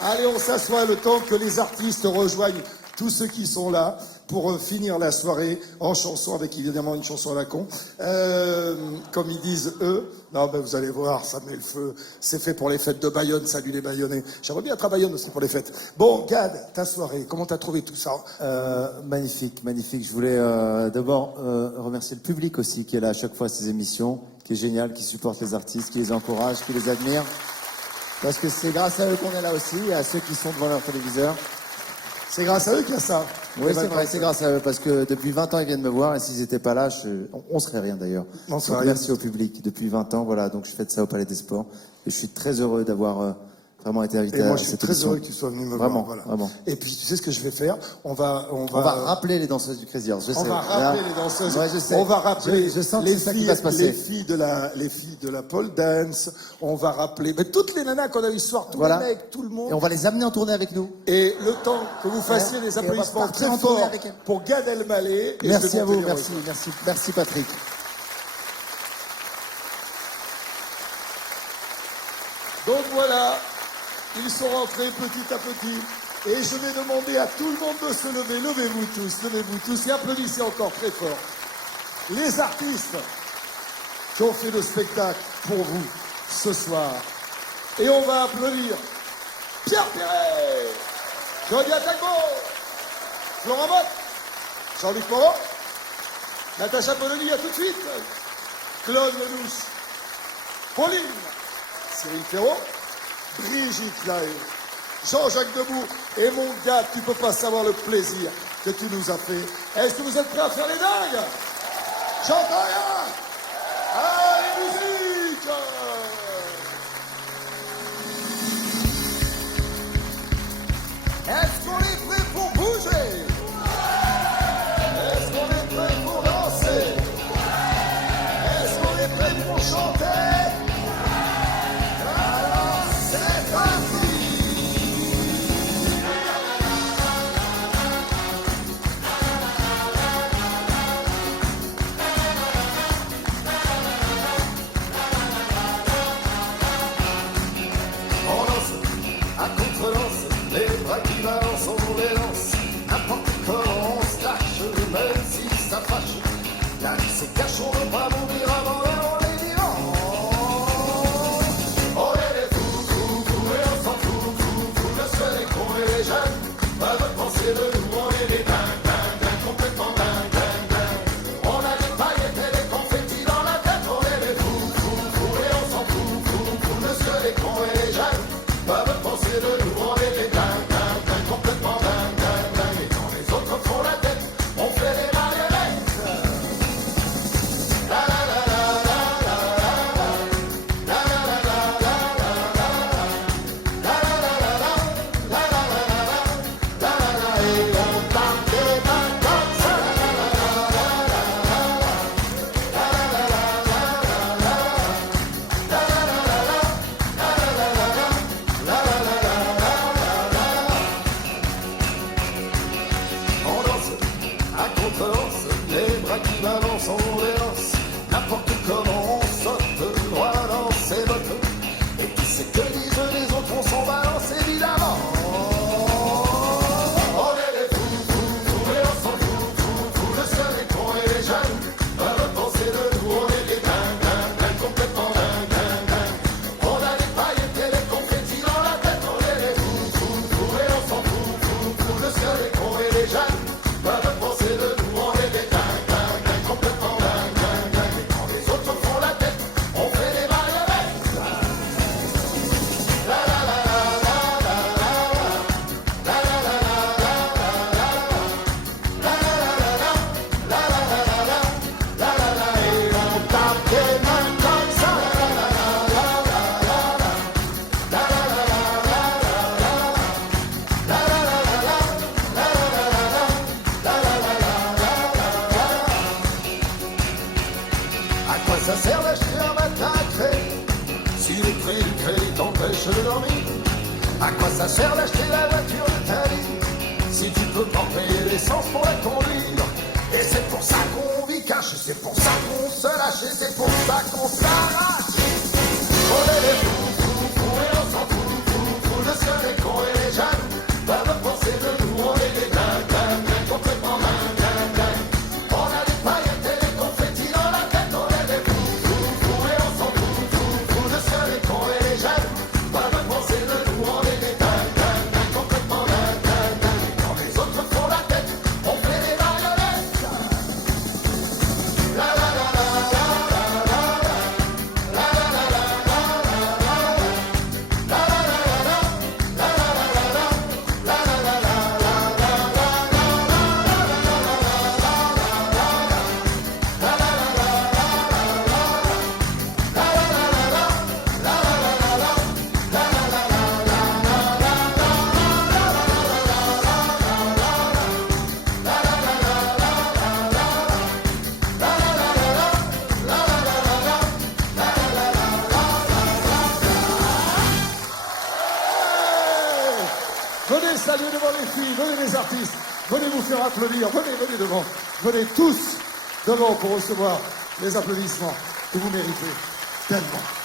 Allez, on s'assoit le temps que les artistes rejoignent tous ceux qui sont là pour finir la soirée en chanson, avec évidemment une chanson à la con. Comme ils disent eux, non ben vous allez voir, ça met le feu. C'est fait pour les fêtes de Bayonne, salut les Bayonnais. J'aimerais bien être à Bayonne aussi pour les fêtes. Bon, Gad, ta soirée, comment t'as trouvé tout ça? Magnifique, magnifique. Je voulais d'abord remercier le public aussi qui est là à chaque fois à ces émissions, qui est génial, qui supporte les artistes, qui les encourage, qui les admire. Parce que c'est grâce à eux qu'on est là aussi, et à ceux qui sont devant leur téléviseur. C'est grâce à eux qu'il y a ça. Oui, c'est vrai, c'est grâce à eux, parce que depuis 20 ans, ils viennent me voir, et s'ils n'étaient pas là, on serait rien d'ailleurs. Donc, merci au public. Depuis 20 ans, voilà, donc je fête ça au Palais des Sports, et je suis très heureux d'avoir vraiment été invité à cette émission. Et moi, je suis très heureux que tu sois venu me vraiment, voir. Voilà. Vraiment. Et puis, tu sais ce que je vais faire? On va rappeler les danseuses du Crazy Horse. On va rappeler les danseuses. Ouais, je sais. On va rappeler je sens que c'est ça qui va se passer. les filles de la pole dance. On va rappeler toutes les nanas qu'on a eu ce soir, tous les mecs, tout le monde. Et on va les amener en tournée avec nous. Et le temps que vous fassiez des applaudissements très forts pour Gad Elmaleh. Merci à vous, merci Patrick. Donc voilà, ils sont rentrés petit à petit. Et je vais demander à tout le monde de se lever. Levez-vous tous et applaudissez encore très fort les artistes qui ont fait le spectacle pour vous ce soir. Et on va applaudir Pierre Perret, Claudia Tagbo, Florent Mott, Jean-Luc Moreau, Natacha Polony, à tout de suite, Claude Lelouch, Pauline, Cyril Ferraud, Brigitte Lahaye, Jean-Jacques Debout et mon gars, tu peux pas savoir le plaisir que tu nous as fait. Est-ce que vous êtes prêts à faire les dingues? J'entends rien. Allez, musique. Est-ce qu'on est prêt pour bouger? Est-ce qu'on est prêt pour danser? Est-ce qu'on est prêt pour chanter? Alors, c'est parti. Cachons le pas mourir avant l'heure, on est vivant. On est des fous, et on s'en fout, le seul est con et les jeunes peuvent penser de nous, on est des dingues, complètement dingues. On a des paillettes et des confettis dans la tête, on est des fous, et on s'en fout, le seul est con et les jeunes peuvent penser de nous, on est des dingues, complètement dingues. Et quand les autres font la tête, on fait des marionnettes. N'importe comment on saute droit dans ses bottes. Et qui sait que disent les autres, on s'en balance évidemment. On est des fous, et on s'en fout, le seul est con et les jeunes peuvent penser de nous, on est des dingues, complètement dingues. On a des paillettes et des confettis dans la tête, on est des fous, et on s'en fout, le seul est con et les jeunes peuvent penser de nous, on est des dingues, complètement dingues. Ça sert d'acheter un matin à crédit si le prix du crédit t'empêche de dormir. À quoi ça sert d'acheter la voiture de ta vie si tu peux pas payer l'essence pour la conduire? Et c'est pour ça qu'on vit cache, c'est pour ça qu'on se lâche, et c'est pour ça qu'on s'arrache. On est des fous, et on s'en fout, le seul est con et saluer devant les filles, venez les artistes, venez vous faire applaudir, venez devant, venez tous devant pour recevoir les applaudissements que vous méritez tellement.